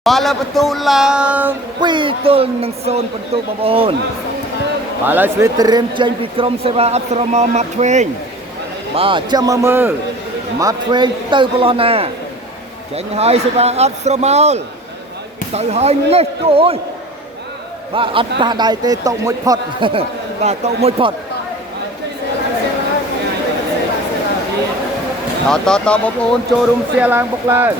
Bala betul lang pitul nang son bentuk babon. Bala sweet rim cheng pi krom seva Absrama mat tweng. Baចាំមើលmat tweng ទៅប្រឡោះណាចេញហើយសេវាAbsramaទៅហើយនេះទៅអើយបាទអត់ប៉ះដៃទេតុមួយផុតបាទតុមួយផុតតបងប្អូនចូលរួមសៀឡើងបុកឡើង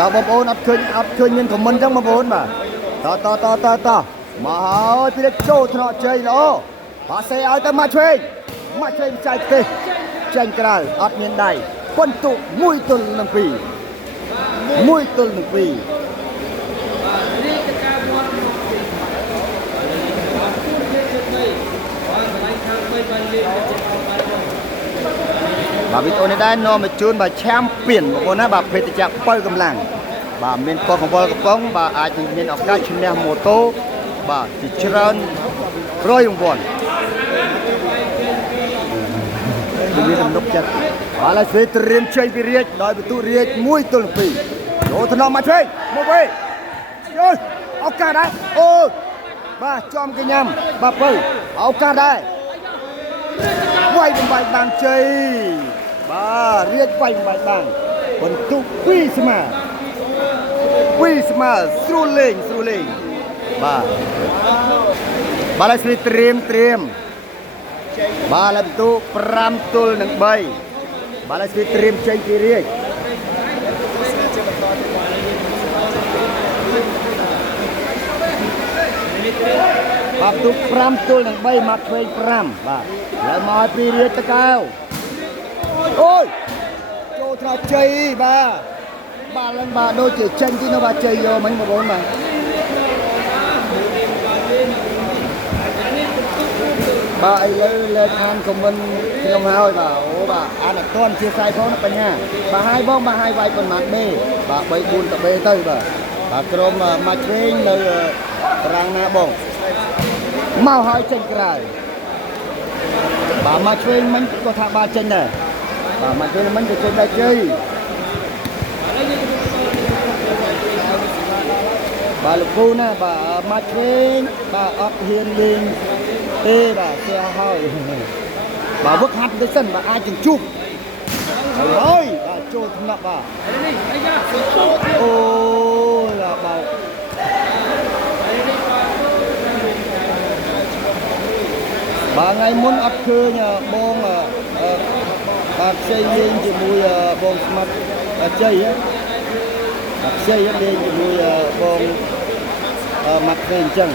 តើបងប្អូនអត់ឃើញមានខមមិនចឹងបងប្អូនបាទតមកហើយពីចូលថ្នាក់ជ័យល្អបាទសេឲ្យទៅមកឆ្វេងចែកទេចេញក្រៅអត់មានដៃប៉ុន្តែ1 ទល់នឹង 2បាទវីដេអូនេះដែរនាំមកជូនបាទឆាំពីនបងប្អូនណាបាទភេទជ្ជៈបើកម្លាំងបាទមានកោះកង្វល់កំប៉ុងបាទអាចនឹងមានឱកាសឈ្នះម៉ូតូបាទជាច្រើនរយរង្វាន់មានទំនុកចិត្តបាទឡើយស្រីត្រៀមជ័យពីរាជដោយបន្ទុរាជ1 ទល់នឹង 2ចូលថ្នាក់មកឆ្វេងមកវិញយល់ឱកាសដែរអូបាទចំកញ្ញាំបាទបើឱកាសដែរវាយបំបាយបានជ័យបាទរាជវាយបំបាយបានបន្ទុ2ស្មើស្រួលលេងបាទឡើយស្រីត្រៀមបាទឡើយបន្ទុ5 ទល់នឹង 3បាទឡើយស្រីត្រៀមចេញពីរាជបាទបន្ទុ5 ទល់នឹង 3មកឆ្វេង5បាទហើយមកឲ្យពីរាជតកៅអូយចូលថ្នាក់ជ័យបាទឡើងបាទដូចជាចេញទីនោះបាទជ័យយកមិញបងប្អូនបាទបាទឥឡូវលើកអានខមមិនខ្ញុំហើយបាទអូបាទអានអត់ទាន់ជាសាយផងបញ្ញាបាទហើយបងបាទហើយវាយប៉ុន្មានដេបាទ3 4តបេទៅបាទក្រុមមកឆ្វេងនៅតារាងណាបងមកហើយចេញក្រៅបាទមកឆ្វេងមិញក៏ថាបាទចេញដែរបាទមកឆ្វេងមិញក៏ចេញដែរជ័យបាទលោកគ្រូណាបាទមកឆ្វេងបាទអត់ហ៊ានលេងទេបាទស្ទះហើយបាទវឹកហាត់ទៅសិនបាទអាចជញ្ជុះហើយបាទចូលថ្នាក់បាទអូយបាទបាទថ្ងៃមុនអត់ឃើញបងបាទខ្ចីលេងជាមួយបងស្មាត់ជ័យខ្ចីលេងជាមួយបងម៉ាត់វិញអញ្ចឹង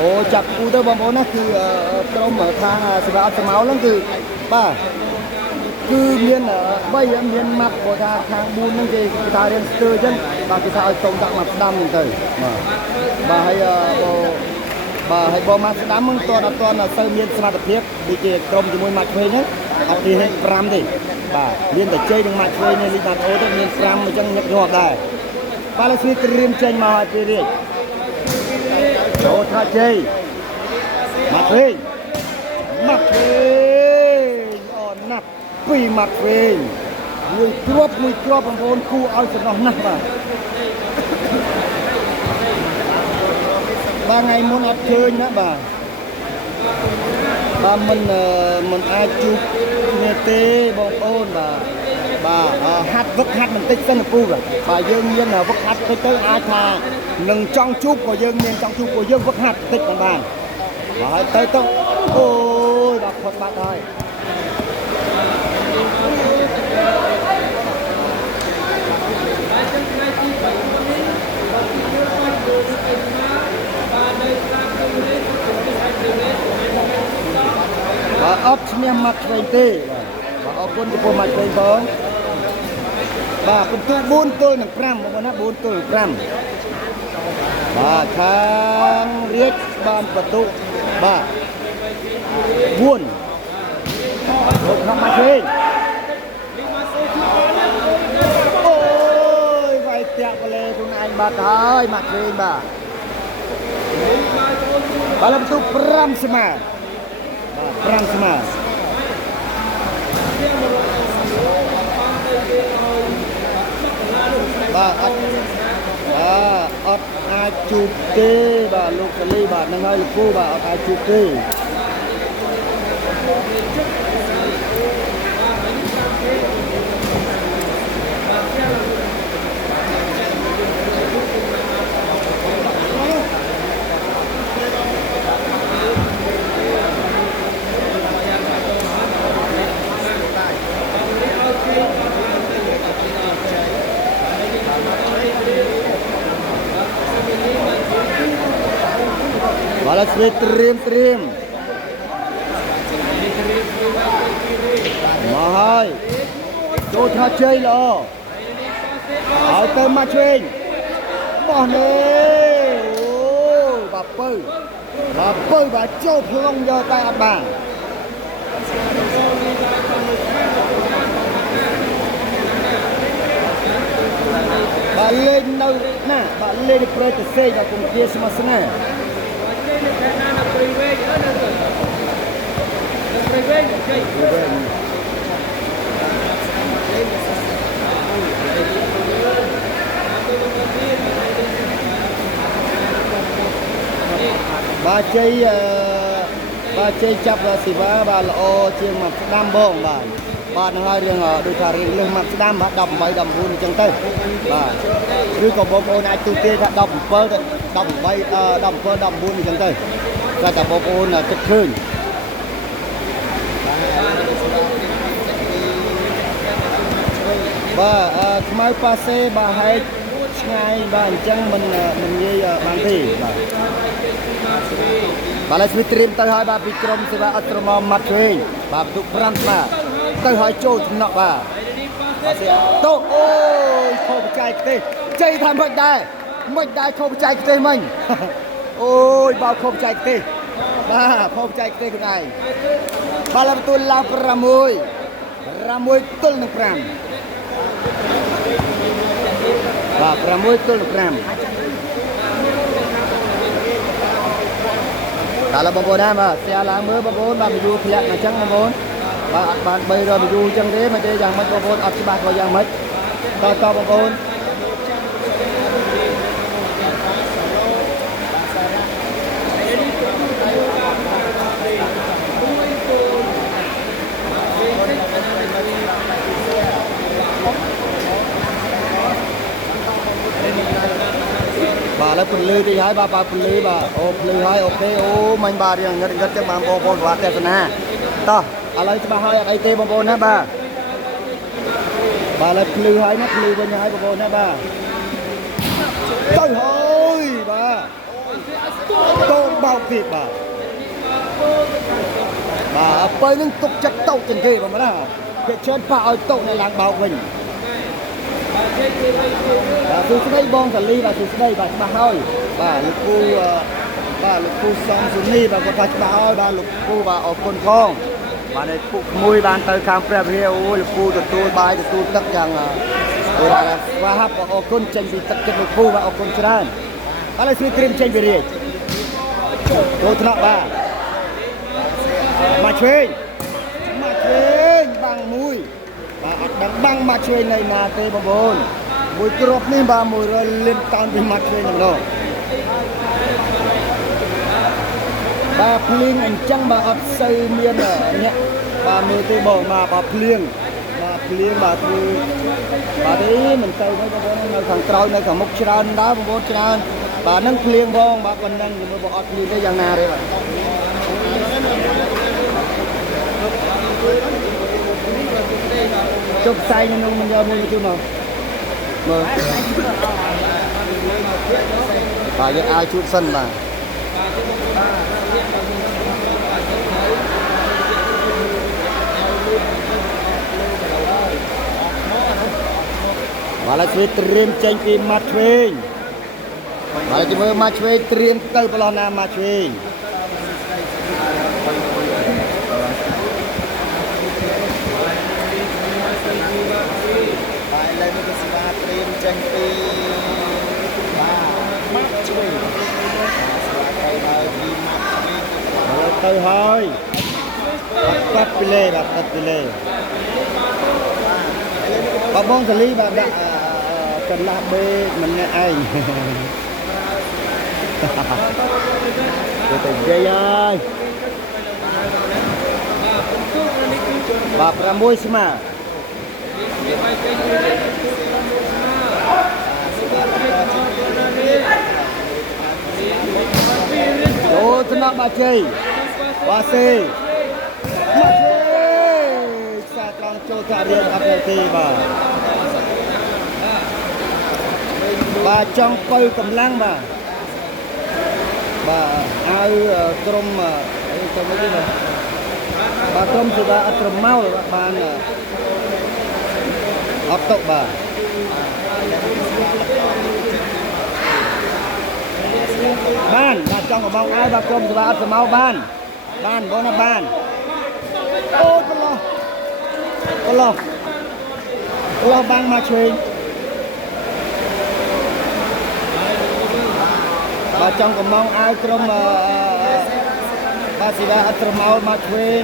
អូចាប់គូទៅបងប្អូនណាគឺក្រុមខាងសេវាអត់ស្មៅហ្នឹងគឺបាទគឺមាន3មានម៉ាត់គាត់ថាខាង4ហ្នឹងគេថារៀនស្ទើរអញ្ចឹងបាទគេថាឲ្យសុំដាក់មកស្ដាំហ្នឹងទៅបាទហើយបងមកស្ដាំហ្នឹងអត់ទាន់ទៅមានសមត្ថភាពដូចជាក្រុមជាមួយម៉ាត់ឆ្វេងហ្នឹងអត់រៀន5ទេបាទមានតែជ័យនឹងម៉ាត់ឆ្វេងនេះលីបាតអូទៅមាន5អញ្ចឹងញឹកញាប់ដែរបាទលើស្រីត្រៀមចេញមកឲ្យពីរាជចូលថាជ័យមកវិញអនណាស់ពីមកវិញមួយគ្រាប់បងប្អូនគូឲ្យសំណោះណាស់បាទថ្ងៃមុនអត់ឃើញណាបាទមិនអាចជួបគ្នាទេបងប្អូនបាទហាត់វឹកហាត់បន្តិចសិនពូបាទយើងមានវឹកហាត់តិចទៅអាចថានឹងចង់ជួបក៏យើងមានចង់ជួបក៏យើងវឹកហាត់តិចបានបាទហើយទៅអូយបាទផុតបាត់ហើយបាទអត់ឈ្នះមកឆ្វេងទេបាទអរគុណចំពោះមកឆ្វេងបងបាទពិន្ទុ4 ទល់នឹង 5បងប្អូនណា4 ទល់នឹង 5បាទខាងរាជបានពិន្ទុបាទ4លោកក្នុងមកឆ្វេងអូយវាយតាក់កលេខ្លួនឯងបាត់ហើយមកឆ្វេងបាទលើពិន្ទុ5 ស្មើ5 ស្មើ បាទអត់អាចជួបទេបាទលោកកលីបាទនឹងហើយលោកគ្រូបាទអត់អាចជួបទេបាទស្វេត្រៀមមកហើយចូលថាជ័យល្អឲ្យទៅមកឆ្វេងបោះនេះអូបាទពៅបាទចូលផ្លុងយកតែអត់បានបាទលេងនៅណាបាទលេងប្រេតសេបាទគុំជាស្មោះស្នេហ៍បាទជ័យចាប់ស៊ីវ៉ាបាទល្អជាងមកស្ដាំបងបាទនឹងហើយរឿងដូចថារៀងលើសមកស្ដាំបាទ18 19អញ្ចឹងទៅបាទឬក៏បងប្អូនអាចទូទាយថា17ទៅ18 17 19អញ្ចឹងទៅគាត់តែបងប្អូនគិតឃើញបាទខ្មៅប៉ាសេបាទហែកឆ្ងាយបាទអញ្ចឹងមិននិយាយបានទេបាទឡើយស្វីត្រៀមទៅហើយបាទពីក្រុមសេវាអត់ត្រមមាត់ឆ្វេងបាទបន្ទុក5បាទទៅហើយចូលថ្នាក់បាទតោអូយខោបច្ចេកទេសជ័យថាមិនដែរខោបច្ចេកទេសមិញអូយបោកខោបច្ចេកទេសបាទខោបច្ចេកទេសខ្លួនឯងបាទបន្ទូលឡើង6ទល់នឹង5បាទ6ទល់នឹង5តែละបងប្អូនណាបាទស្ទះឡើងមើលបងប្អូនបាទវីដេអូធ្លាក់អញ្ចឹងបងប្អូនបាទអត់បាន300វីដេអូអញ្ចឹងទេមិនទេយ៉ាងម៉េចបងប្អូនអត់ច្បាស់ក៏យ៉ាងម៉េចតបងប្អូនបាទឥឡូវពលឺទីហើយបាទពលឺបាទអូពលឺហើយអូខេអូមិញបាទរៀងងឹតចឹងបងប្អូនបាទទេសនាតោះឥឡូវច្បាស់ហើយអត់អីទេបងប្អូនណាបាទឥឡូវពលឺហើយណាពលឺវិញហើយបងប្អូនណាបាទទៅហើយបាទតោបោកទៀតបាទពេលនឹងទុកចិត្តតោជាងគេបងប្អូនណាគេជឿនប៉ះឲ្យតោនៅឡើងបោកវិញបាទសួស្ដីបងសាលីបាទសួស្ដីបាទច្បាស់ហើយបាទលោកគ្រូសំសុនីបាទគាត់ថាច្បាស់ហើយបាទលោកគ្រូបាទអរគុណផងបាទនេះពុកក្មួយបានទៅខាងព្រះវិហារអូលោកគ្រូទទួលបាយទទួលទឹកយ៉ាងគេថាស្វាហាប់អរគុណចេញពីទឹកចិត្តលោកគ្រូបាទអរគុណច្រើនហើយស្រីត្រៀមចេញពីរាជចូលថ្នាក់បាទមកឆ្វេងបាំងមួយបាទអត់ដឹងបាំងមកឆ្វេងនៅណាទេបងប្អូនមួយគ្រាប់នេះបាទ100លានតោនពីមកឆ្វេងម្ដងបាទភ្លៀងអញ្ចឹងបាទអត់សូវមានអ្នកបាទមើលទេបងបាទភ្លៀងបាទធ្វើបាទទេមិនទៅទេបងប្អូននៅខាងក្រោយនៅខាងមុខច្រើនដែរបងប្អូនច្រើនបាទនឹងភ្លៀងផងបាទប៉ុណ្ណឹងមើលបងអត់ភ្លៀងទេយ៉ាងណាទេបាទចុះផ្សាយនៅក្នុងយកមួយជូនមកមើលបាទយើងអាចជួបសិនបាទបាទឡើយស្វីត្រៀមចេញពីម៉ាត់ឆ្វេងបាទជំរឿម៉ាត់ឆ្វេងត្រៀមទៅប្រឡោះណាម៉ាត់ឆ្វេងបាទឥឡូវនេះគឺស្វាត្រៀមចេញពីបាទម៉ាត់ឆ្វេងស្វាទៅដល់ពីម៉ាត់ឆ្វេងទៅហើយកាត់ពីលេបាទកាត់ពីលេបងសាលីបាទដាក់ កន្លះបេម្នាក់ឯងទៅនិយាយហើយបាទ6ស្មើអូថ្នាក់បាជ័យបាទសេមកទេខ្សែត្រង់ចូលចាក់រៀងអត់ទេបាទចង់បើកម្លាំងបាទអាវក្រុមអីទៅមកទៀតបាទក្រុមសេវាអត់ត្រមោលបានអត់តុបាទចង់កំងអាវបាទក្រុមសេវាអត់ត្រមោលបានបងណាបានអូប្រឡោះបាំងមកឆ្វេងបាទចង់កំងអាវក្រុមបាទសេវាអត់ត្រមោលមកឆ្វេង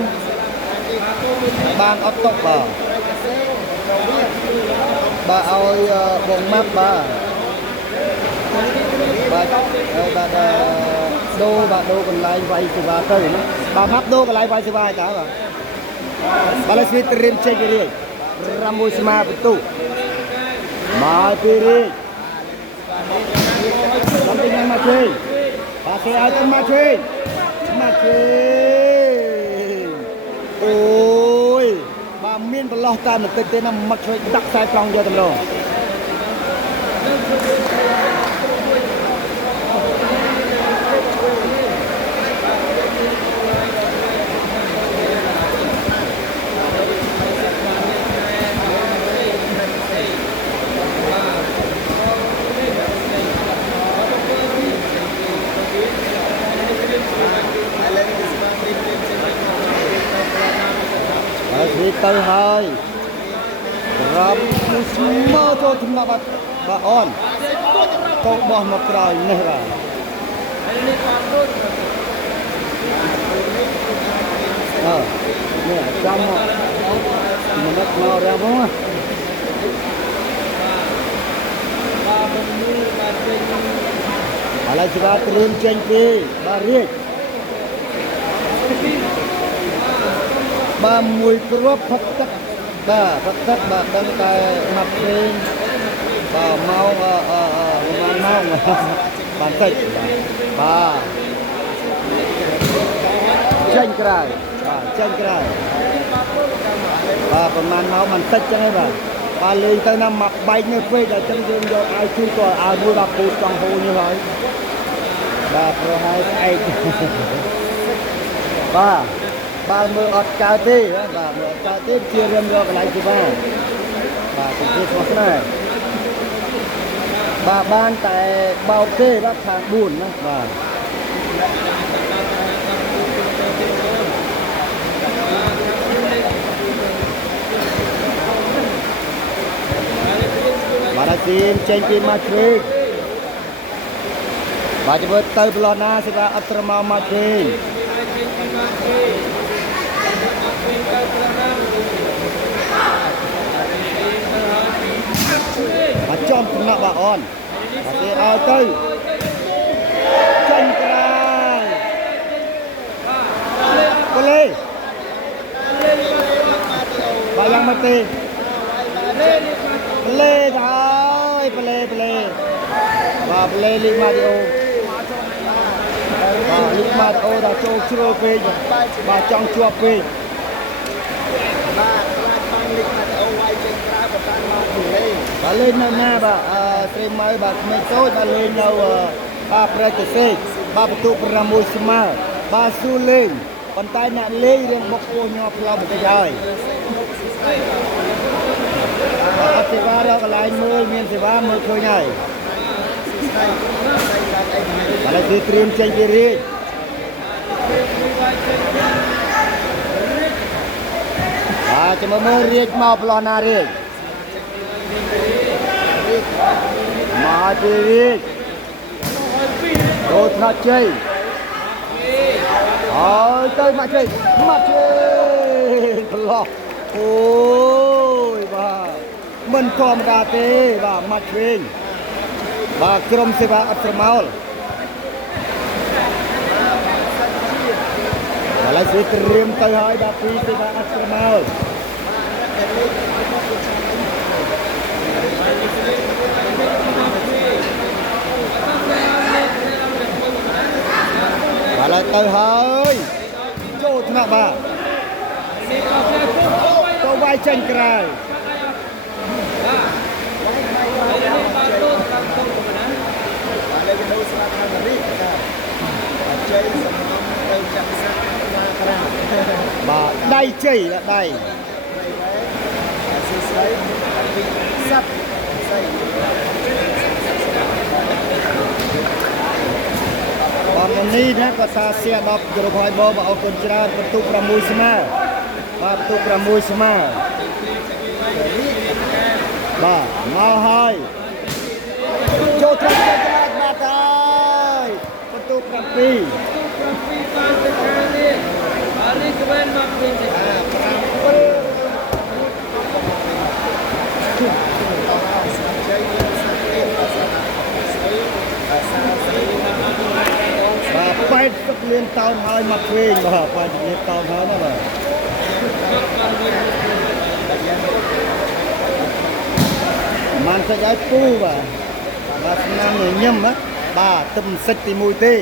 បានអត់តុបាទឲ្យបងម៉ាប់បាទដូរកន្លែងវាយសេវាទៅណាបាទម៉ាប់ដូរកន្លែងវាយសេវាឲ្យតើបាទឥឡូវស្វីតត្រៀមចេញពីរាជ6ស្មើបន្ទុមកពីរាជដល់ទៅញ៉ាំមកជើបាទគេឲ្យទៅមកជើអូយបាទមានប្រឡោះតែបន្តិចទេណាមកជួយដាក់ខ្សែប្លង់យកតម្រងទៅហើយរំស្មើចូលថ្នាក់បាទអូនកោបោះមកក្រោយនេះបាទនេះចាំមកមិនដឹកមករាំងហ្នឹងឥឡូវស្វាត្រៀមចេញពីបាទរាជបាទមួយគ្រាប់ផឹកទឹកបាទដឹងតែមកព្រេងបាទម៉ោងប្រហែលម៉ោងបានតិចបាទចេញក្រៅបាទប្រហែលម៉ោងបានតិចចឹងឯងបាទលេងទៅណាមកបែកនេះពេកដល់ចឹងយើងយកឲ្យជួយក៏ឲ្យមួយបាទពូចង់ហូរនេះហើយបាទប្រហែលស្អែកបាទមើលអត់កើតទេជារៀមយកកន្លែងទីបាទជំរាបស្វាស្នេហ៍បានតែបោកទេបាទខាង4ណាបាទដល់ទីចេញពីមកជ្រេកបាទจะទៅប្លន់ណាសេវាអត់ត្រឹមមកជ្រេកបាទចំថ្នាក់បាទអូនបាទគេឲ្យទៅចេញក្រៅបលេបាទយ៉ាងមកទេបលេហើយបលេបាទបលេលីម៉ាឌីអូបាទលីម៉ាឌីអូដល់ចូលជ្រុលពេកបាទចង់ជាប់ពេកបាទលេងនៅណាបាទស្រីម៉ៅបាទក្មេងតូចបាទលេងនៅប្រទេសសេកបាទបន្ទុក6ស្មើបាទស៊ូលេងប៉ុន្តែអ្នកលេងរៀងបុកពោះញាប់ផ្លោបន្តិចហើយអត់សេវាដល់កន្លែងមើលមានសេវាមើលឃើញហើយឥឡូវគឺត្រៀមចេញពីរាជចាំមើលរាជមកប្លោះណារាជមកពីរាជដូរថ្នាក់ជ័យហើយទៅមកជ័យប្លោះអូយបាទ មិនធម្មតាទេបាទម៉ាត់ឆ្វេងបាទក្រុមសេវាអត់ស្រមោលឥឡូវគឺត្រៀមទៅហើយបាទពីសេវាអត់ស្រមោលឥឡូវទៅហើយចូលថ្នាក់បាទទៅវាយចេញក្រៅបាទដៃជ័យដៃបងនេះណាគាត់ថាសៀ10គ្រប់ហើយបងអរគុណច្រើនបន្ទុក6ស្មើបាទបន្ទុក6ស្មើបាទមកហើយចូលត្រង់កន្លែងបាត់ហើយបន្ទុក7បាទពេញ80លានតោនហើយមកឆ្វេងបាទ80លានតោនហើយណាបាទបានសេចឲ្យពូបាទបាទឆ្នាំញឹមបាទទឹកមិនសិចទី1ទេ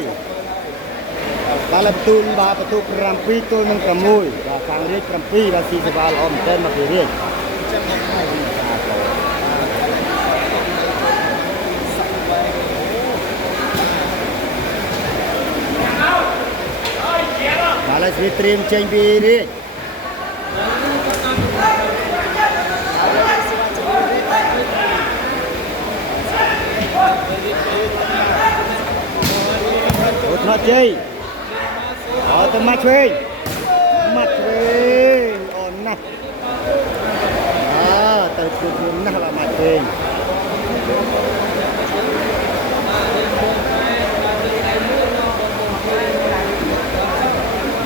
បាទបន្ទូលបាទបន្ទូល7ទល់នឹង6បាទខាងរាជ7បាទស៊ីសេវាល្អមែនទែនមកពីរាជបាទឥឡូវស្រីត្រៀមចេញពីរាជអូថ្នាក់ជ័យអត់ទៅមកឆ្វេងអូនណាស់ទៅគឺណាស់បាទមកឆ្វេង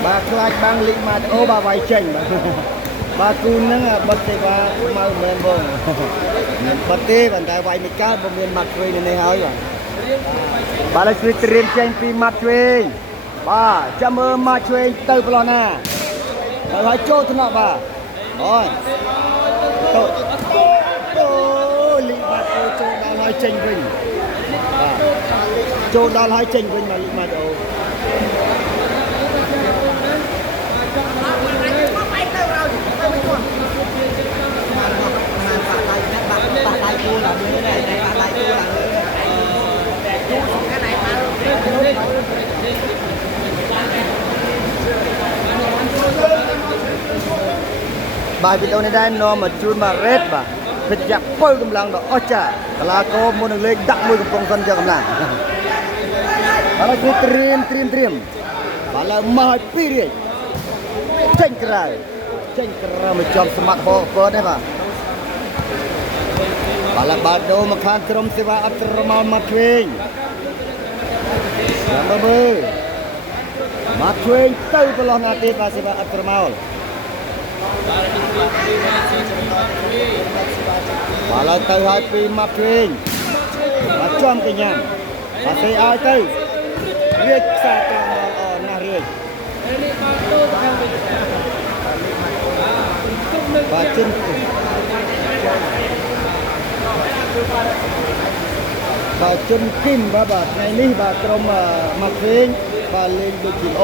បាទខ្លាចបាំងលីកម៉ាតអូបាទវាយចេញបាទគូនឹងបិទទេបាទមកមែនបងមិនបិទទេប៉ុន្តែវាយមិនកើតបើមានម៉ាត់ឆ្វេងនៅនេះហើយបាទឥឡូវគឺត្រៀមចេញពីម៉ាត់ឆ្វេងបាទចាំមើលម៉ាត់ឆ្វេងទៅប្រឡោះណាទៅឲ្យចូលថ្នាក់បាទអូយអូលីកម៉ាត់អូចូលដល់ហើយចេញវិញបាទចូលដល់ហើយចេញវិញមកលីកម៉ាត់អូបាទវីដេអូនេះដែរនាំមកជូនមករ៉េតបាទពិតជាពលកម្លាំងដ៏អស្ចារ្យកីឡាករមុននឹងលេងដាក់មួយកំប៉ុងសិនយកកម្លាំងឥឡូវគឺត្រៀមបាទឡើយមកឲ្យពីរាជចេញក្រៅមកជាប់ស្មាត់ហោពើនេះបាទបាទឡើយបាល់ដូរមកខាងក្រុមសេវាអត់ស្រមោលមកឆ្វេងចាំមើលមកឆ្វេងទៅប្រឡោះណាទៀតបាទសេវាអត់ស្រមោលបាទឡើយទៅឲ្យពីមកឆ្វេងបាទចំកញ្ញាបាទសេឲ្យទៅរាជខ្សែកងអរណាស់រាជបាទជិនបាទជុនគឹមបាទថ្ងៃនេះបាទក្រុមមកឆ្វេងបាទលេងដូចជាល្អ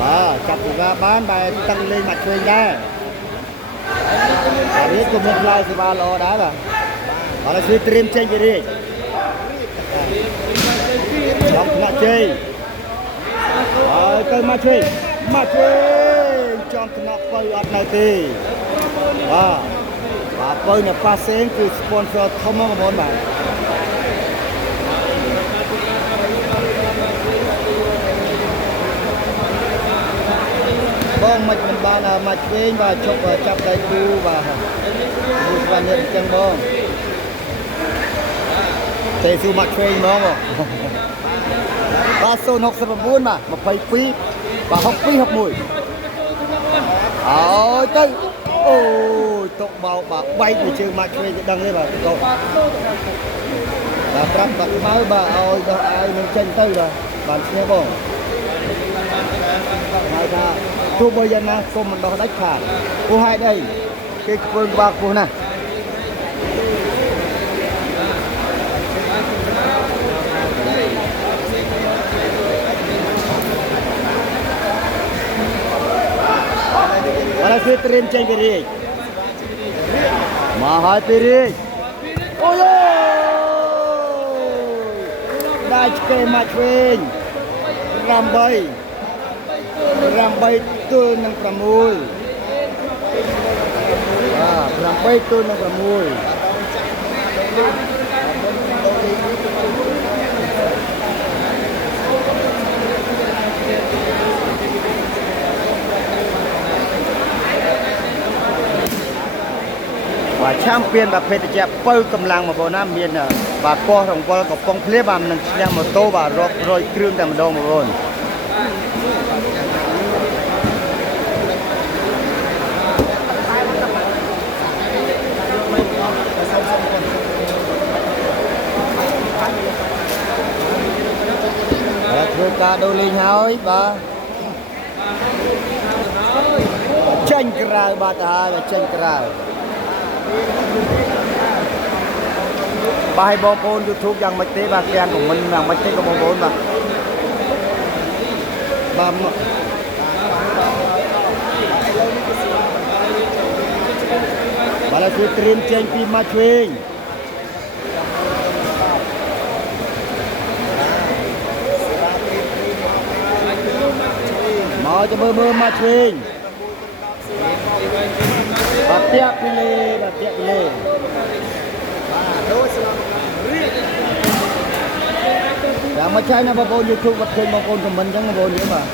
បាទចាប់ពីបានបែរតឹងលេងមកឆ្វេងដែរបាទរាជក៏មានផ្លែសេវាល្អដែរបាទឥឡូវគឺត្រៀមចេញពីរាជចំថ្នាក់ជ័យហើយទៅមកឆ្វេងចំថ្នាក់ពៅអត់នៅទេបាទពៅនៅប៉ាសេងគឺ sponsor ធំមកបងបាទបងមិនបានមកឆ្វេងបាទជប់ចាប់ដៃគូបាទមួយស្វានេះអញ្ចឹងបងទេស៊ូមកឆ្វេងហ្មងបាទ069បាទ22បាទ62 61អើយទៅ អូយតុកបោបាទបែកពីជើងមកឆ្វេងទៅដឹងទេបាទតុកបាទប្រាប់បាទបើបាទឲ្យដោះអាយនឹងចេញទៅបាទបានឈ្នះបងហើយថាទោះបីយ៉ាងណាគុំមិនដោះដាច់ខាតព្រោះហេតុអីគេធ្វើក្បាលខ្ពស់ណាស់បាទគឺត្រៀមចេញពីរាជមកហើយពីរាជអូយដាច់គេមកឆ្វេង8ទល់នឹង6បាទ8ទល់នឹង6បាទឆាំពៀនប្រភេទជាបើកម្លាំងបងប្អូនណាមានបាទកោះរង្វល់កំប៉ុងភ្លាបាទនឹងឈ្នះម៉ូតូបាទរាប់រយគ្រឿងតែម្ដងបងប្អូនធ្វើការដូរលេងហើយបាទចេញក្រៅបាទទៅហើយបាទចេញក្រៅបាទឲ្យបងប្អូន YouTube យ៉ាងម៉េចទេបាទទាំងខមមិនយ៉ាងម៉េចទេក៏បងប្អូនបាទបាទគឺត្រៀមចេញពីមកឆ្វេងមកจะមើលមកឆ្វេងបាទតាក់ពីលេបាទតាក់ពីលេយ៉ាងមកឆៃណាបងប្អូន YouTube បាត់ឃើញបងប្អូនខមមិនអញ្ចឹងបងប្អូនយើងបាទ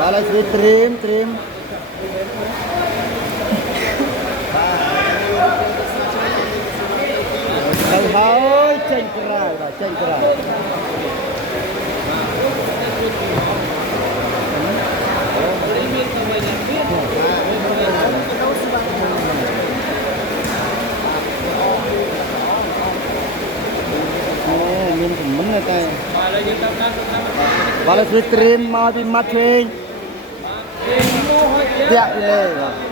បាទឡើយស្រីត្រៀមទៅហើយចេញក្រៅបាទចេញក្រៅមានខមមិនតែបាទឡើយស្រីត្រៀមមកពីមាត់ឆ្វេងតាក់លេបាទ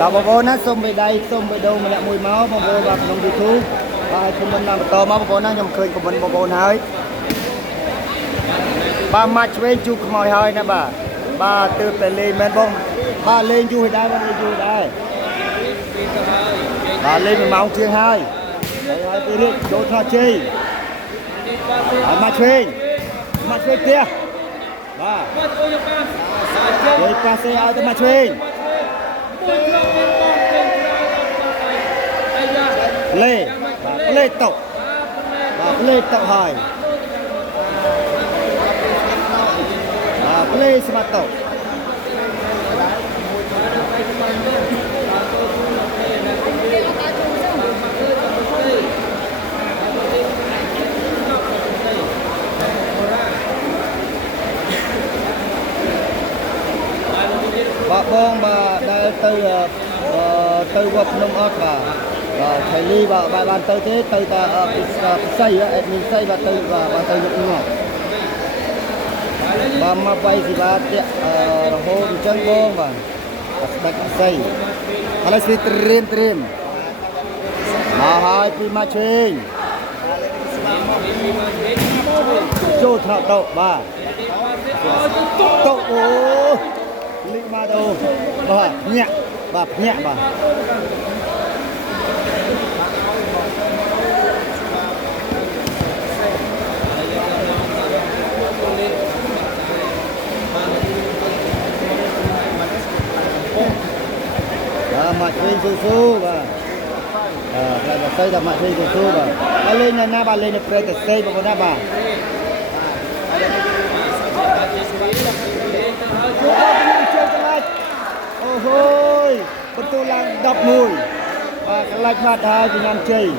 តើបងប្អូនណាសូមបិដៃសូមបិដូរម្នាក់មួយមកបងប្អូនបាទក្នុង YouTube បាទខមមិនបន្តមកបងប្អូនណាខ្ញុំឃើញខមមិនបងប្អូនហើយបាទមកឆ្វេងជួបខ្មោចហើយណាបាទទើបតែលេងមែនបងបាទលេងយូរហើយដែរបងយូរដែរបាទលេង1ម៉ោងជាងហើយពីរៀបចូលថតជ័យហើយមកឆ្វេងផ្ទះបាទជួយប៉ាសេឲ្យទៅមកឆ្វេងលេតុកបាទលេតុកហើយបាទលេស្មាតុកបាទបងបាទដែលទៅវត្តភ្នំអត់បាទថៃលីបាទបានទៅទេទៅតែពិសីអេដមីនសីបាទទៅយកនោះបាទមកវាយស៊ីបាទតាក់រហូតអញ្ចឹងបងបាទស្ដេចពិសីឥឡូវស្រីត្រៀមមកហើយពីមកឆ្វេងចូលថ្នាក់តុបាទតុអូលីកមកទៅបាទញាក់បាទ mặt trên su su và lại là xây mặt trên su su và ba lên là na ba lên là pre cái xây và na ba ôi betul lang đập mùi và cái lạch mặt hai thì nam chì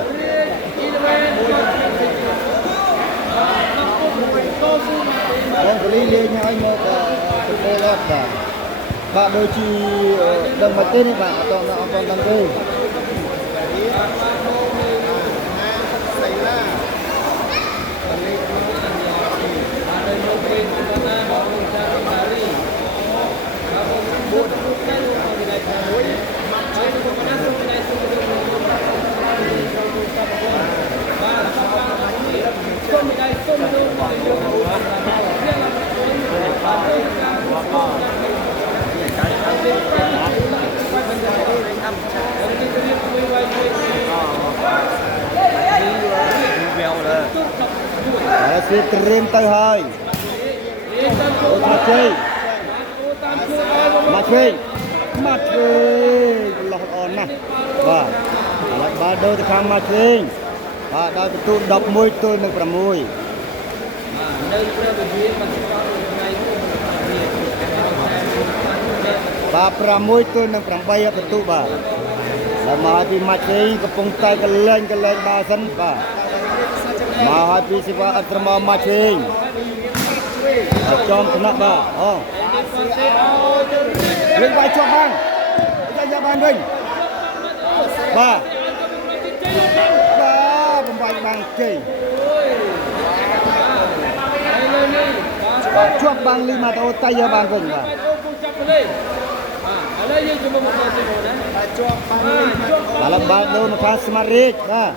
đang đi lên hai một cái lót cả bạn đôi chi đồng mặt tên này bạn còn đang đi sẽ trơn tay hơi mặt chơi lọt on nè và ba đôi tham mặt chơi và đôi tụ đập môi tôi được làm môi ba pramui tôi được làm bay ở tụ ba là mà đi mặt chơi cái phong tay cái lên ba sân ba mà hai phi siapa asrama mặt chơi chom kena ba lên vai cho bang ra bang đinh ba pemain bang chơi chuột bang 5 tahun tay ya bang đinh ba dalam bado maka semarit ba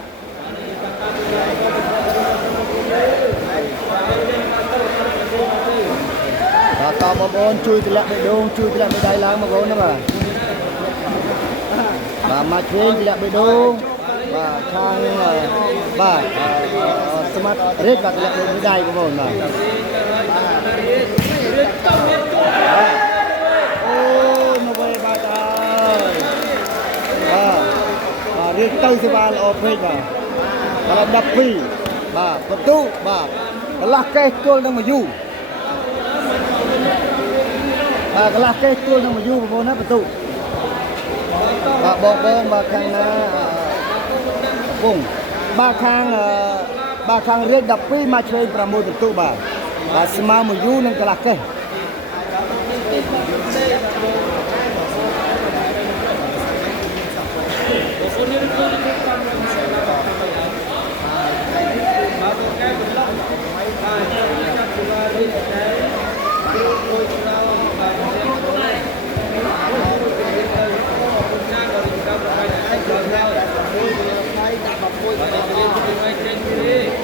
tao mà bốn chui thì lại bị đông chui thì lại bị đáy láng mà bốn đó mà mặt trên thì lại bị đông và khang ba smart red và lại bị đáy của bốn này ôi mà về ba ta red tao sẽ ba là open mà là đập phi ba betul ba là cái tôi đang mà du kelas ke tu nang maju bona betul ba bong ba khang na bung ba khang red đập pi ma chơi pramod betul ba semua maju nang kelas ke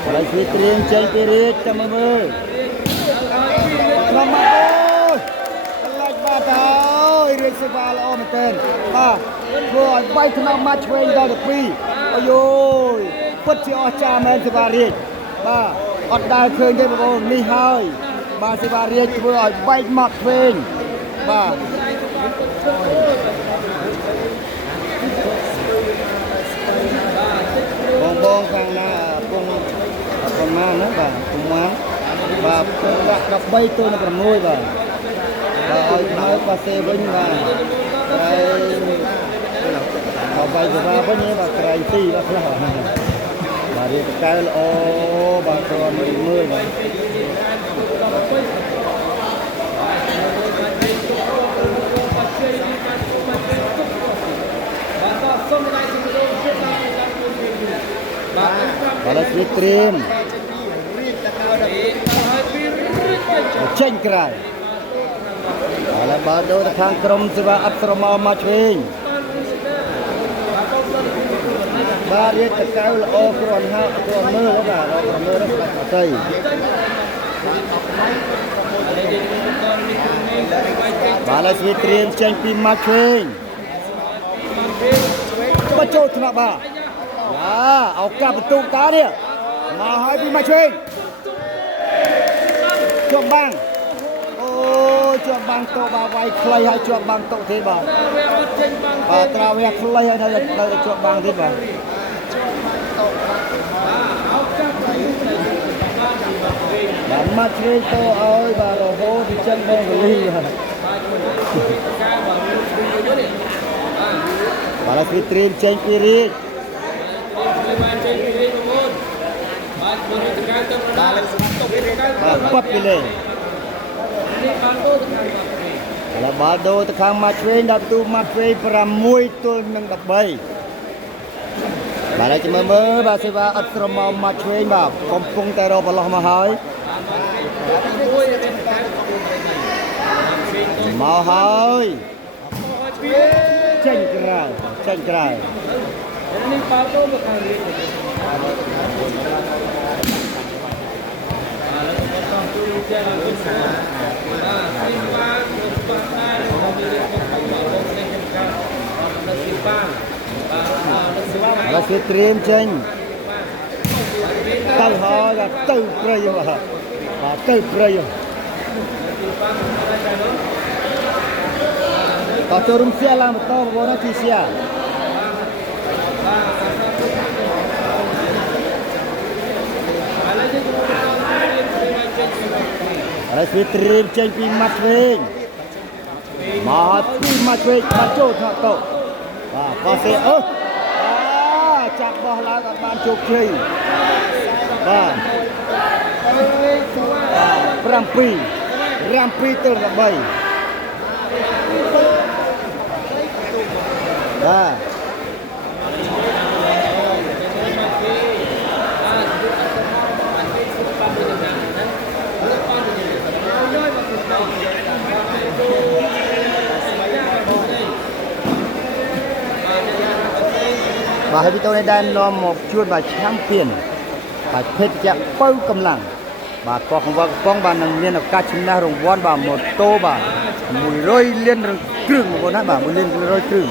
Kalau Fitrin ceng pirit sama ber. Selamat oi. Like batau iris sebal om ten. Ba, rồi bay thằng match win到được pi. Ôi ôi, bất chi ở cha men sebariệt. Ba, ọt đào khơi đây bà bông ni hơi. Ba sebariệt vừa ở bay match win. Ba. Bong khang na bong ma nữa bà cùng má và đọc bay tôi là cầm môi bà nói qua xe với bà cái bay của bà với nhé bà cái ti bà bà đi cái là ô bà còn 10 bà balas Fitrin chênh cài balas bado khang krom sebab asrama machin ba riết takau là ô còn ha còn mơ đó bà còn mơ đó là xây balas Fitrin chênh pi machin ba chốt thằng bàเอากลับประตูตาเนี่ยมาให้พี่มาช่วยช่วงบางโอ้ช่วงบางโตบาไว้ใครให้ช่วงบางโตเทบา បាទត្រាវះខ្លីហើយនៅជាប់បាំងទៀតបាទបាទមកជ្រេកតឲ្យបាទរហូតទៅចិនបងកលីបាទស្វីត្រៀមចេញពីរាជបាទប៉ាត់ពីលេแล้วបាល់ដូរទៅខាងម៉ាត់ឆ្វេងដល់ទូម៉ាត់ឆ្វេង6ទល់នឹង13បាទហើយចាំមើលបាទសេវាអត់ស្រមោលម៉ាត់ឆ្វេងបាទកំពុងតែរកប្រឡោះមកហើយមកហើយចេញក្រៅនេះបាល់ដូរមកខាងរាជเราเตรียมចេញទៅហើយទៅព្រៃបាទទៅព្រៃតោះចូលរំសៀឡើងបន្តបងណាទីសៀហើយស្វីត្រៀមចេញពីម៉ាត់ឆ្វេងមកពីម៉ាត់ឆ្វេងមកចូលថ្នាក់តោបាទប៉ាសេចាប់បោះឡើងអត់បានជោគជ័យបាទ7ទល់13បាទហើយវីតូនេះដែលនាំមកជួនបាទឆាំពៀនបាទភេទជ្ជៈបើកម្លាំងបាទកោះកង្វល់កំប៉ុងបាទនឹងមានឱកាសឈ្នះរង្វាន់បាទម៉ូតូបាទ100លានគ្រឿងបងប្អូនណាបាទ1លាន100គ្រឿង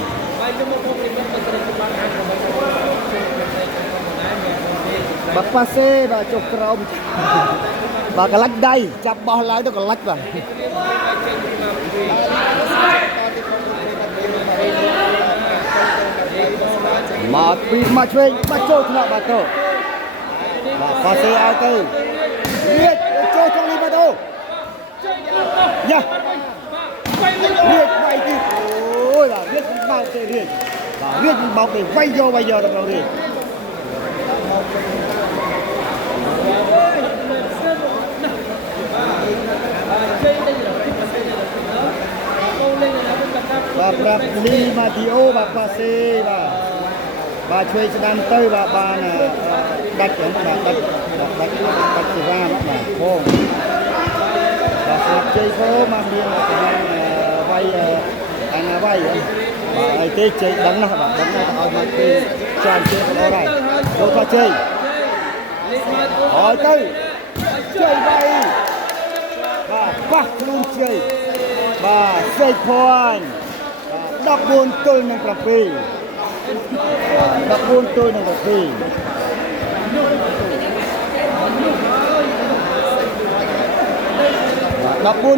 បាទប៉ាសេបាទចុះក្រោមបាទកលាច់ដៃចាប់បោះឡើងទៅកលាច់បាទមកពីមកឆ្វេងមកចូលថ្នាក់បាទតោបាទប៉ាសេឲ្យទៅរៀបចូលក្នុងនេះបាទតោយ៉ារៀបវាយទីអូយបាទរៀបបោកទៅរៀបបាទរៀបបោកទៅវាយយកដល់រៀបបាទប្រាប់លីម៉ាទីអូបាទប៉ាសេបាទជួយស្ដាំទៅបាទបានដាច់ចឹងបាទដាច់សេវាបាទផងបាទស្រាប់ជ័យផងមកមានវាយអាណាវាយបាទអីទេជ័យដឹងណាស់បាទដឹងណាស់ឲ្យមកគេចានជ័យក៏ដែរចូលថាជ័យឲ្យទៅជ័យវាយបាទប៉ះខ្លួនជ័យបាទសេកភ័ណ្ឌ14ទល់នឹង7 14ទល់នឹង714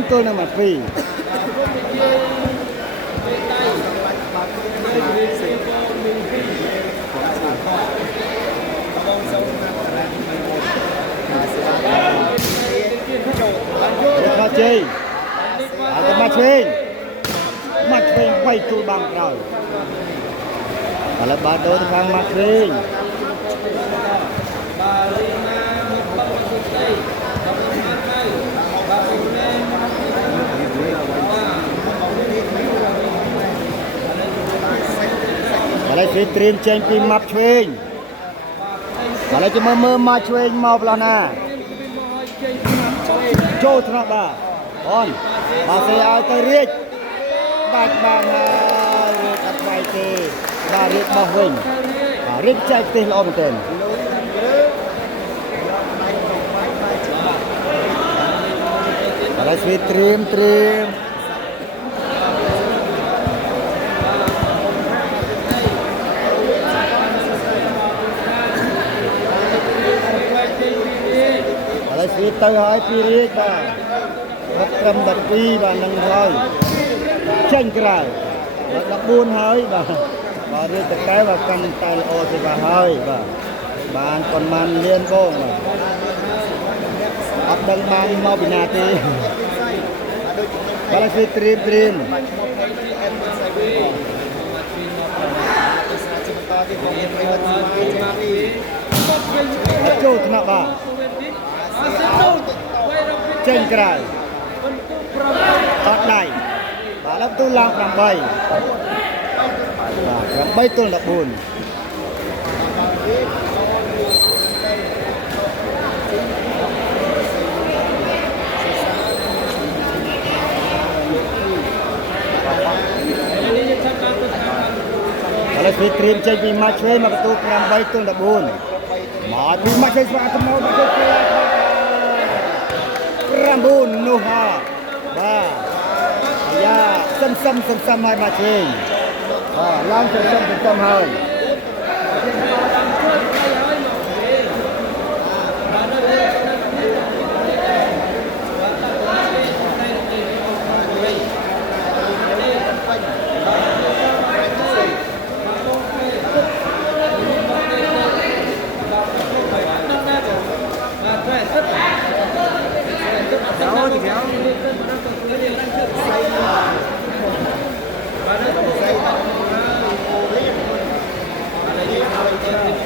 ទល់នឹង7មកជ័យអត់មកឆ្វេងវាយទូលបាំងក្រោយឥឡូវបាល់ដូរទៅខាងមកឆ្វេងឥឡូវស្រីត្រៀមចេញពីម៉ាប់ឆ្វេងឥឡូវចាំមើលមកឆ្វេងមកប្លោះណាចូលថ្នាក់បាទអូនមកសេឲ្យទៅរាជបាច់បានហើយរៀបអត់វាយទេបាទរៀបបោះវិញបាទរៀបចែកផ្ទះល្អមែនទែនឥឡូវស្វីត្រៀមឥឡូវស្វីទៅហើយពីរាជបាទត្រឹម12បាទនឹងហើយចេញក្រៅ 14ហើយបាទបាទរៀបតកែបាទកាន់តែល្អទៅបាទហើយបាទបានប៉ុន្មានលានបងបាទអត់ដឹងបានមកពីណាទេបាទគឺត្រៀមចូលថ្នាក់បាទចេញក្រៅអត់ដៃបាទឡើងទូឡើង8បាទ8ទល់14ឥឡូវគឺត្រៀមចេញពីម៉ាច់ឆ្វេងមកបន្ទូ8ទល់14មកពីម៉ាច់ឆ្វេងស្វាទៅមកទៅ9នោះហ่าបាទយ៉ាសំហើយម៉ាច់ឆ្វេងបាទឡើងសំហើយ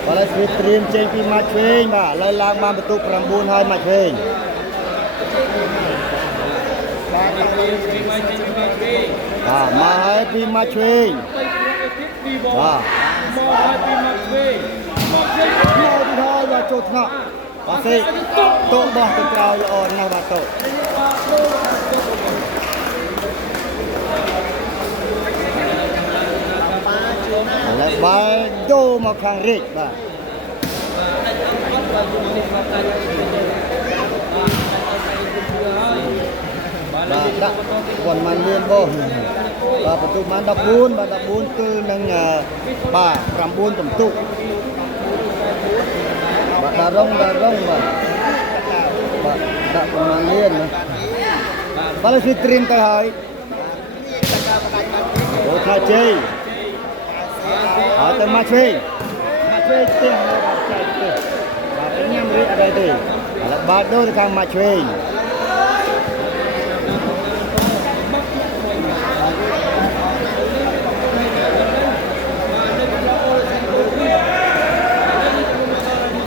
បាទគឺត្រៀមចេញពីម៉ាច់ឆ្វេងបាទឥឡូវឡើងបានបន្ទុក9ហើយម៉ាច់ឆ្វេងបាទមកហើយពីម៉ាច់ឆ្វេងបាទមកហើយពីម៉ាច់ឆ្វេងមកទីហើយបាទចូលថ្នាក់បាទសេតោបោះទៅក្រោយល្អណាស់បាទតោឥឡូវបែរដូរមកខាងរាជបាទដាក់ប៉ុន្មានលានបងបាទបន្ទុកបាន14បាទ14គឺនឹងបាទ9បន្ទុកបាទដារងបាទដាក់ប៉ុន្មានលានណាបាទគឺត្រៀមទៅហើយអូថាជ័យអត់ទៅមកឆ្វេងផ្ទះបាទចែកផ្ទះបាទញ៉ាំរៀបអត់ទេឥឡូវបាទដូរទៅខាងមកឆ្វេង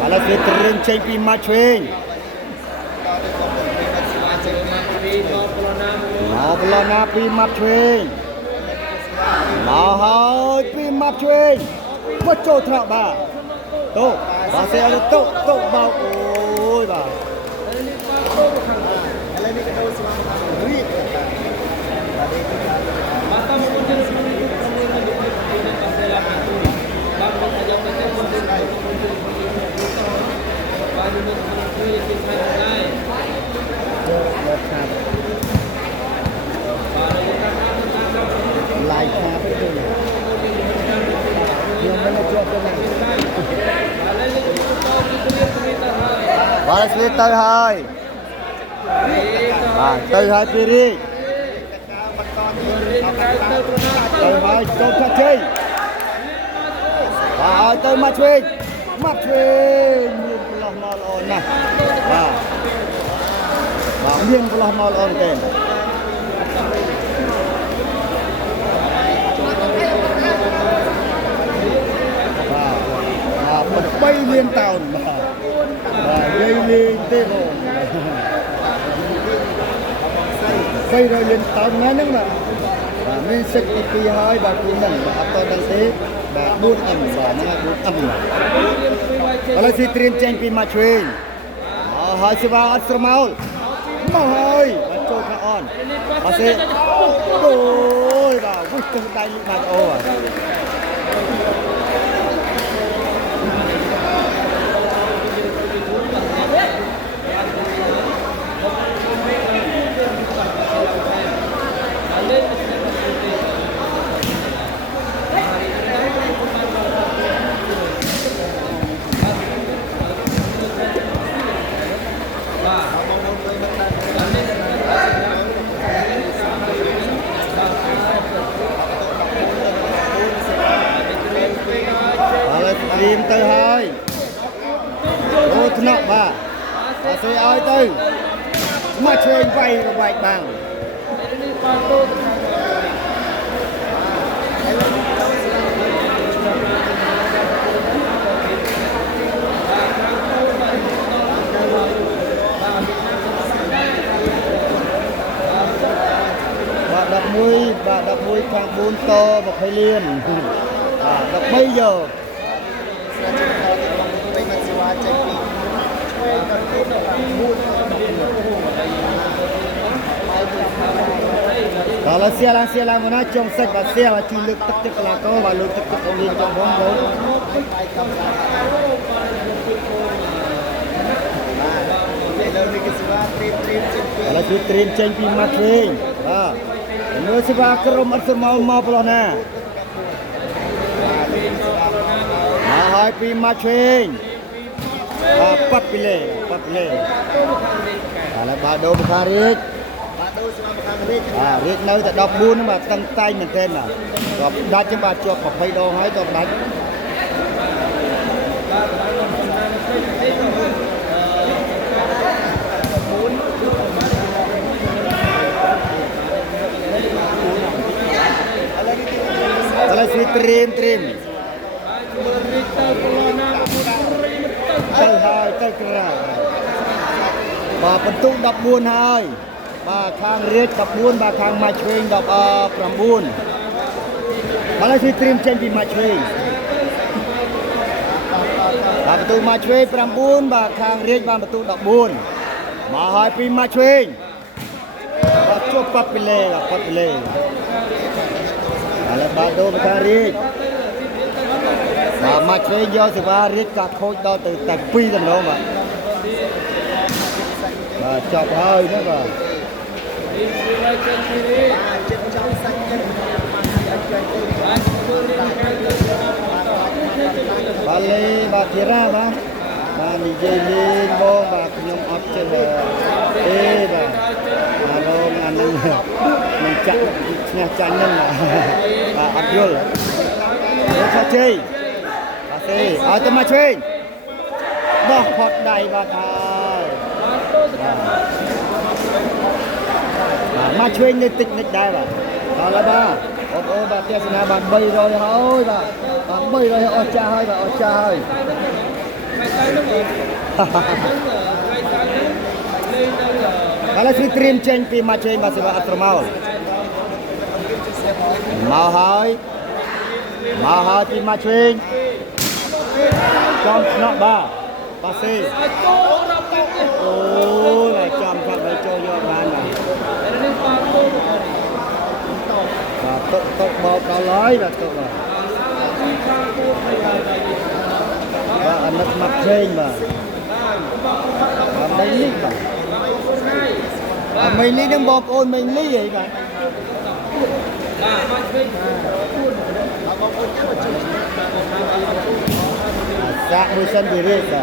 ឥឡូវគឺត្រៀមចេញពីមកឆ្វេងមកប្លណាពីមកឆ្វេងមកហើយពីមកឆ្វេងមកចូលថ្នាក់បាទតោបាទសេឲ្យតោបោកអូយបាទឥឡូវនេះក៏ដូរស្វារៀបបាទតាមមុនទៅស្មីទៅប្រមូលនៅទីនេះបាទសេឡាពីទូបាទមកយកទៅទៅមុនទៅបាទនេះទៅជួយទីផ្សារដែរចូលមកខាងបាទឡាយខាងទៅខ្ញុំមិនជាប់ទៅណាបាទស្វីទៅហើយបាទទៅហើយពីរីកទៅហើយចូលថាជ័យបាទទៅមកឆ្វេងមានប្រឡោះមកល្អណាស់បាទមានប្រឡោះមកល្អទេ3លានតោនបាទនិយាយលេងទេបង300លានតោនណាហ្នឹងបាទមានសិទ្ធិទី2ហើយបាទគឺហ្នឹងអត់តដល់ទេបាទ 4M បាទហ្នឹង 4M ឥឡូវស៊ីត្រៀមចេញពីមកឆ្វេងហើយស្វាអត់ស្រមោលមកហើយបាទចូលខាងអនអត់ទេអូយបាទវឹកទៅដៃបាទអូ មកឆ្វេងវាយវាយបាំងបាទ11ខាង4ត20លាន13យកដល់សៀឡើងមកណាចុងសិចបាទសៀជួយលើកទឹកទឹកកីឡាករបាទលើកទឹកទឹកឲ្យលេងចុងផងបងឥឡូវជួយត្រៀមចេញពីម៉ាត់វិញបាទមើលសិវាក្រុមអត់ស្មើមកប្រឡោះណាមកហើយពីម៉ាត់វិញបាទប៉ាត់ពីលេឥឡូវបាទដូរបខារៀករៀកនៅតែ14ហ្នឹងបាទតឹងតែងមែនទែនបាទគាត់ដាច់ចឹងបាទជាប់20ដងហើយក៏ដាច់ឥឡូវស្រីត្រៀមទៅហើយទៅក្រៅបាទបន្ទុក14ហើយបាទខាងរាជ14បាទខាងម៉ាច់ឆ្វេង19បាទឥឡូវស្រីត្រៀមចេញពីម៉ាច់ឆ្វេងបាទបន្ទុកម៉ាច់ឆ្វេង9បាទខាងរាជបាទបន្ទុក14មកហើយពីម៉ាច់ឆ្វេងបាទជួបប៉ាត់ពីលេឥឡូវបាទដូរបខារាជបាទម៉ាច់ឆ្វេងយកសេវារាជក៏ខូចដល់ទៅតែ2តម្រងបាទចប់ហើយណាបាទបាទលេបាទធីរ៉ាបាទនិយាយលេងបងបាទខ្ញុំអត់ចេះទេបាទអាឡងអានឹងមិនចាក់ឈ្នះចាញ់ហ្នឹងបាទអត់យល់ថាជ័យបាទទេឲ្យទៅមកឆ្វេងបោះផុតដៃបាទហើយបាទមកឆ្វេងនៅតិចនិចដែរបាទដល់ហើយបាទបងប្អូនបាទទស្សនាបាទ300ហើយបាទ300អស់ចាស់ហើយបាទអស់ចាស់ហើយឥឡូវគឺត្រៀមចេញពីម៉ាច់ឆ្វេងបាទសេវាអត់ប្រមោលមកហើយពីម៉ាច់ឆ្វេងចំឆ្នោតបាទសេអូយបាទចំឆាប់ឲ្យចូលយកបានបាទទុកបោកដល់ហើយបាទទុកបាទអាណិតម៉ាត់ឆ្វេងបាទមេលីបាទមេលីនឹងបងប្អូនមេលីហីបាទសាក់មួយសិនពីរៀបបា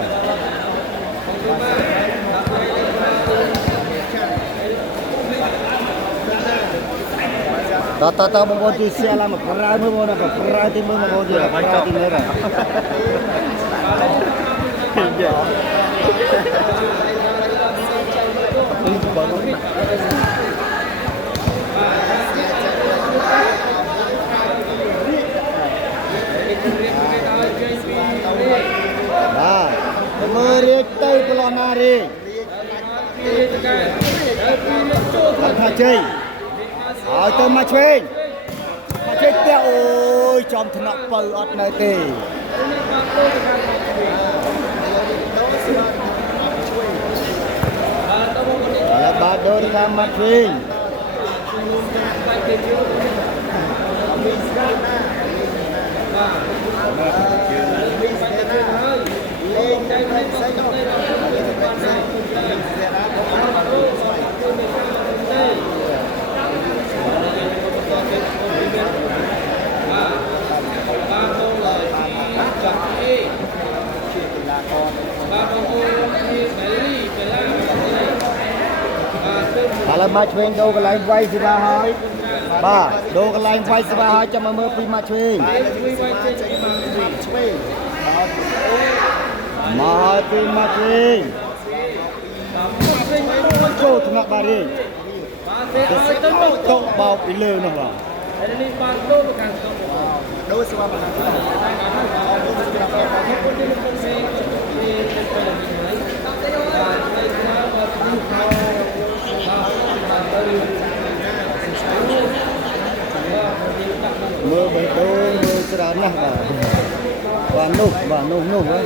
ទតបងប្អូនទីសៀឡាមកប្រើមើលបងប្អូនប្រើទីមើលបងប្អូនទីប្រើទីនេះបាទមើលរៀបទៅប្រឡោះណារៀបថាជ័យឲ្យទៅមកឆ្វេងផ្ទះអូយចំថ្នាក់បើអត់នៅទេបាទដូរតាមមកឆ្វេងឥឡូវមកឆ្វេងដូរកន្លែងវាយសេវាហើយបាទដូរកន្លែងវាយសេវាហើយចាំមកមើលពីមកឆ្វេងមកហើយពីមកឆ្វេងចូលថ្ន นักบารีโต๊ะเบาไปเลยนะบ่ดูสิว่ามันมือไปดูมือสระนะบ่นุ่มนุ่มเลย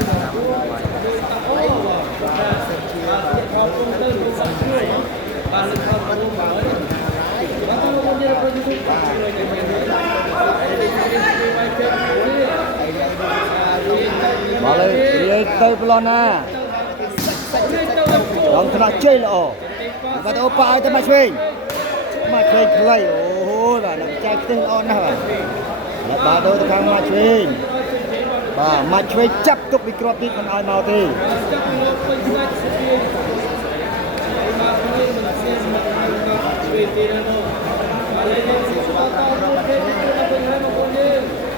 มาเลยเรียกเตยปลอนะลองขนาดเจ๊ละอ๋อมาตัวปลายจะมาช่วยใครโอ้โหน่ะใจเต้นอ่อนนะแล้วบาโดตะคางมาช่วยมาช่วยจับตุกวิกรอบที่มันเอามาที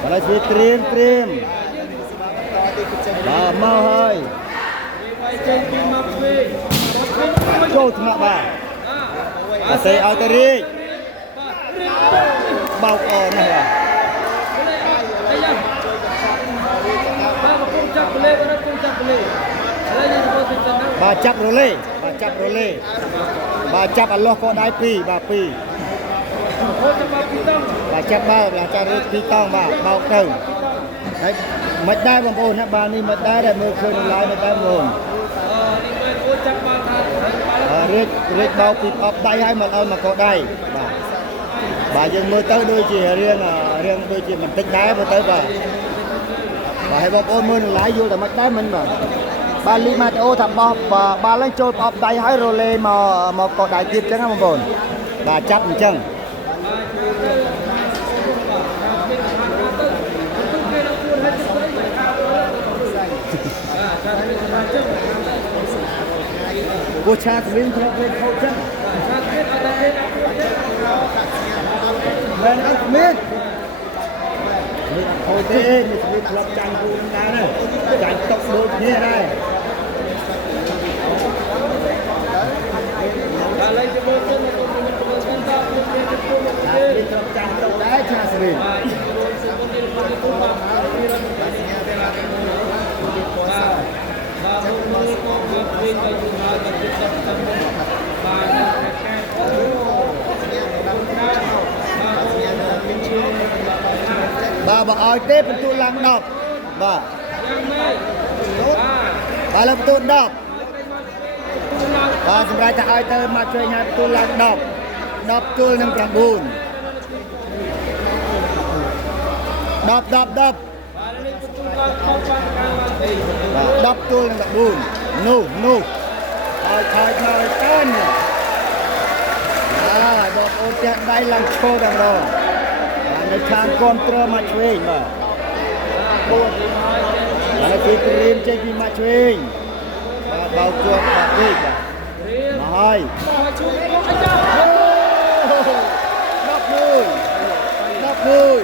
อะไรสิเตรียมมาให้โจทย์มาบ้าเสียเอาตะรีเบาอ่อนนะบาจับโรเล่บาจับอัลลอฮ์ก็ได้ปีบาจับบ้าหลังจากเรียกปีต้องบ้าเบาเติมไม่ได้บางคนนะบางนี่ไม่ได้แต่มือคืนลายไม่ได้บางคนเรียกเบาปีออกใบให้มันเอามาก็ได้บายังมือเติมโดยจีเรื่องโดยจีมันติดได้มาเติมบาให้บางคนมือหลายอยู่แต่ไม่ได้มันบาลีมาโอทำบาเล่นโจออกใบให้โรเล่มาก็ได้ติดจังนะบางคนบาจับจังกูชาติวินครับเป็นเขาจังแมนอัลมิดเขาเต้นมีสวิตรับจังกูนะเนี่ยจังตกโดนเนี่ยได้อะไรจะบอกกันรับจังตกได้ชาติวินบาเอาเต้เป็นตัวลังดอกบาแล้วตัวดอกสำหรับจะเอาเต้มาช่วยงานตัวลังดอกตัวหนึ่งกระบุนดอกตัวหนึ่งกระบุนนู่เอาชายกันบอกโอเจได้ลังโชว์ดังรอในทางคอนโทรลมาช่วยมาแล้วที่เตรียมจะมีมาช่วยเบาตัวแบบนี้มาให้นับมือ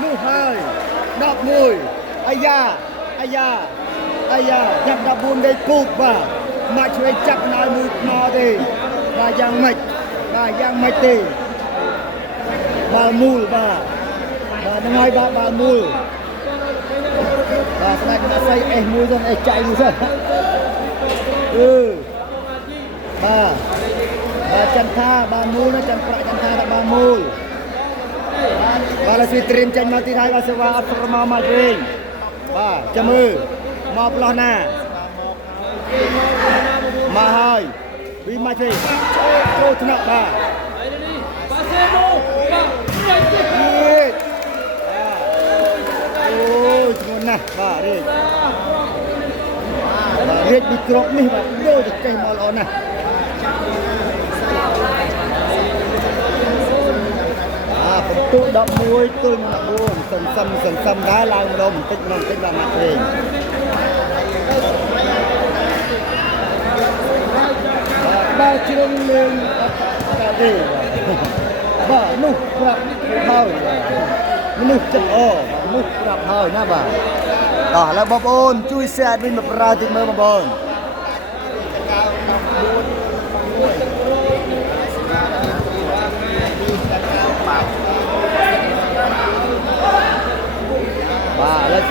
นู่ให้นับมืออายาจับดับบุญได้ปุ๊บมาช่วยจับนายมือนอดีมายังไม่ตีบามูลยังไงบามูลสมัยมาใส่มูลจนใจมูลซะจันทาบามูลนะจันทาบามูลบาลสิตริมจันมาติไทยบาสวาอัตรมามาเองจมือมาปลอนามาให้วิมาช่วยโจทนักนะเรียกมิกรอบนี่แบบโดจะใจมาล้อนะผมตู้ดอกมวยตู้มันดับบุญสัมได้ลายมันติดละมาเองบ้าชิลเลงกาดีบ้านุกครับเท่านุกจังนุกครับเท่านะบ้าต่อแล้วบอลช่วยเสียดินมาปราติเมื่อบอล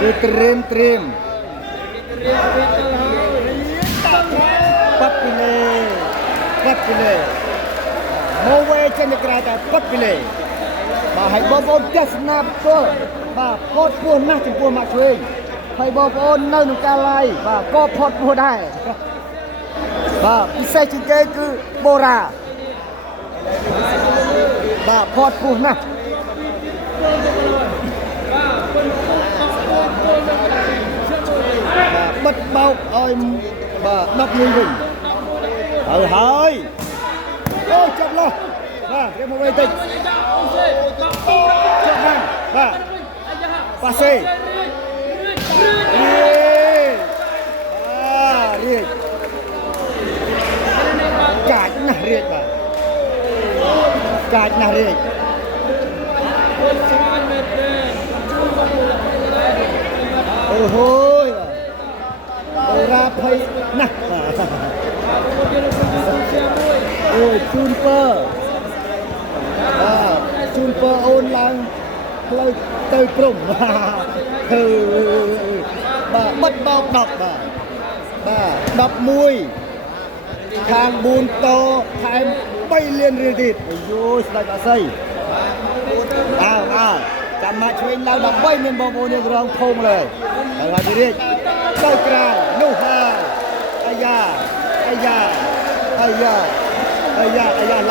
វាត្រៀមបាត់ពីលេមកវេចេញក្រៅតែបាត់ពីលេបាទហើយបងប្អូនទស្សនាផ្ទាល់បាទផតពោះណាស់ចំពោះមកឆ្វេងហើយបងប្អូននៅក្នុងការឡាយបាទក៏ផតពោះដែរបាទពិសេសជាងគេគឺបូរ៉ាបាទផតពោះណាស់បិទបោកឲ្យបាទ11វិញហើយអូចាប់លោះបាទរៀបមកវិញតិចចាប់បានបាទប៉ាសេរៀបកាចណាស់រៀបបាទកាចណាស់រៀបអូហូយអូរ៉ាភ័យណាស់អូជូនពើជូនពើអូនឡើងផ្លូវទៅព្រំបាទបិទបោក10បាទ11ខាង4តថែម3លានរៀលទៀតអាយូស្ដេចអស័យចាំមកឆ្វេងឡើង13មានបងប្អូនយើងរងភូមិលើហើយជិះទៅក្រៅនោះហើយអាយ៉ា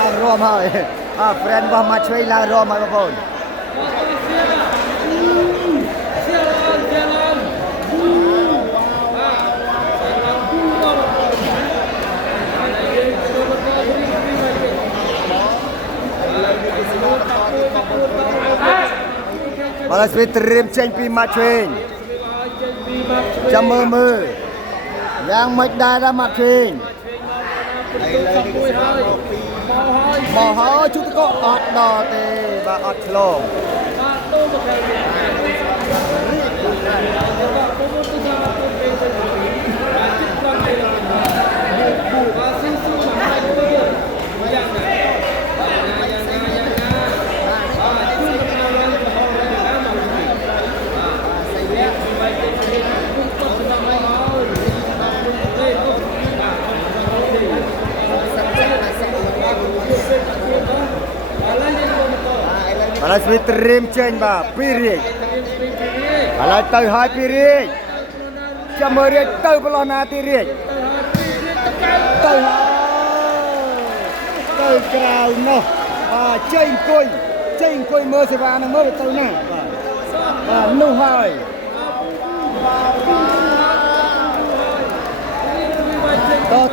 ឡើងរមហើយfriend របស់មកឆ្វេងឡើងរមហើយបងប្អូនបាល់ស្វីត្រៀមចេញពីមកឆ្វេងចាំមើលយ៉ាងមិនដែរមកឆ្វេងមកហើយជូតកអត់ដល់ទេបាទអត់ឆ្លងឥឡូវស្វីត្រៀមចេញបាទពីរាជឥឡូវទៅហើយពីរាជចាំមើលរាជទៅប្រឡោះណាទីរាជទៅហើយទៅក្រៅនោះបាទចេញអង្គុយមើលសេវានឹងមើលទៅណាបាទនោះហើយតឥ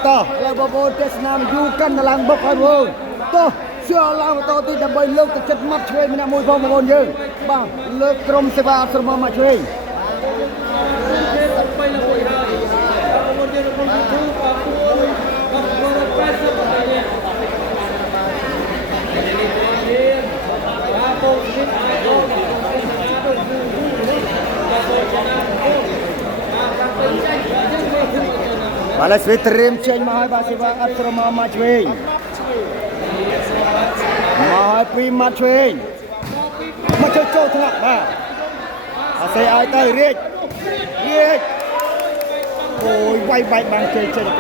ឡូវបងប្អូនទេសនាយូរកាន់តែឡើងបុកហើយបងប្អូនតោះជឿឡើងបន្តទីដើម្បីលើកទឹកចិត្តមកឆ្វេងម្នាក់មួយបងប្អូនយើងបាទលើកក្រុមសេវាអស្រមមកឆ្វេងបាទឥឡូវស្វីត្រៀមចេញមកហើយបាទសេវាអស្រមមកឆ្វេងមកឲ្យពីមកឆ្វេងមកចូលថ្នាក់បាទអសេឲ្យទៅរាជអូយវាយបាំងចេញក្រៅរាជ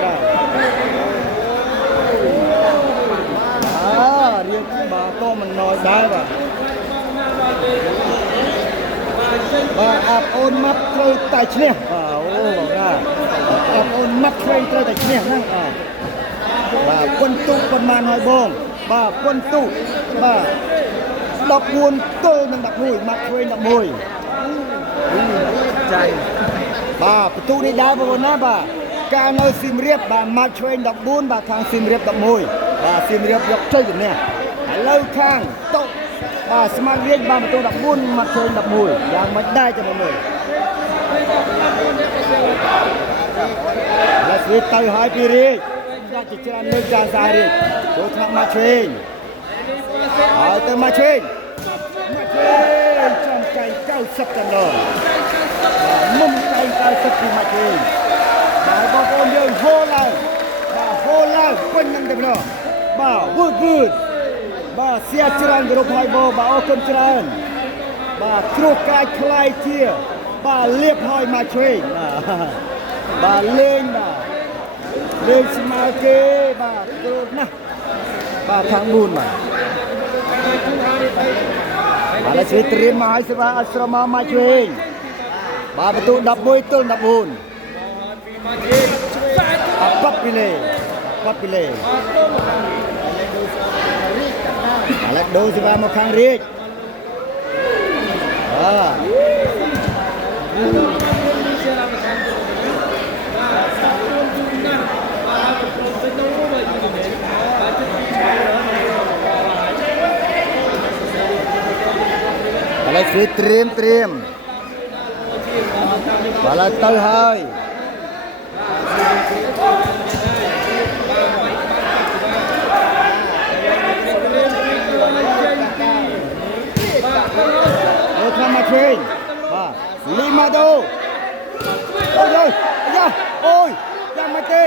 បាទក៏មិនណយដែរបាទអាប់អូនម៉ាត់ត្រូវតែឈ្នះអូបងណាអាប់អូនម៉ាត់ត្រូវតែឈ្នះហ្នឹងបាទពុនទូប៉ុន្មានហើយបងបាទពុនទូបាទ14ទល់នឹង11មកឆ្វេង11ចាយបាទបន្ទូនេះដែរបងប្អូនណាបាទការនៅសៀមរាបបាទមកឆ្វេង14បាទខាងសៀមរាប11បាទសៀមរាបយកជ័យជំនះឥឡូវខាងតុបាទស្មារតីបាទបន្ទូ14មកឆ្វេង11យ៉ាងមិនដែរចាំមើលហើយស្វីទៅហើយពីរាជដាក់ជាច្រើនលើកចាសារាជចូលថ្នាក់មកឆ្វេងហើយទៅមកឆ្វេងចំចៃ90ដងមុំចៃ90ពីមកឆ្វេងបាទបងប្អូនយើងហូរឡើងពេញនឹងតែម្ដងបាទវឺតបាទសៀច្រើនគ្រប់ហើយបងបាទអរគុណច្រើនបាទគ្រោះកាយខ្លាយជា bà liệp hỏi mà chơi bà lên lên mà kê bà cơ nè bà thang bùn mà bà là sẽ terima hai sebab asrama mà chơi bà betul đập bôitul đập bùn apa pilih Alek do sebab mau khang riết Alek sẽ trim bà là tới hơi Kering. Lima tu. Ôi, ôi, jangan mati.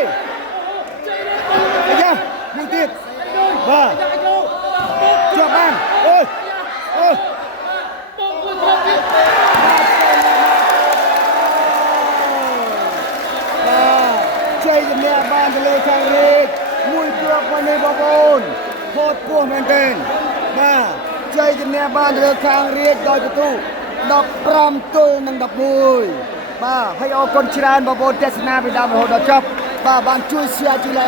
Yang tiếp. Chụp bang. Ôi. Chơi giùm nè ban cho Lê Khang Riết. Mùi trước qua này bà bồn. Hốt cuồng mẹn tên. Chơi giùm nè ban cho Lê Khang Riết. Đòi cho tu. 15 ទល់នឹង11បាទហើយអរគុណច្រើនបងប្អូនទេសនាពីដើមរហូតដល់ចប់បាទបានជួយ share ជួយ like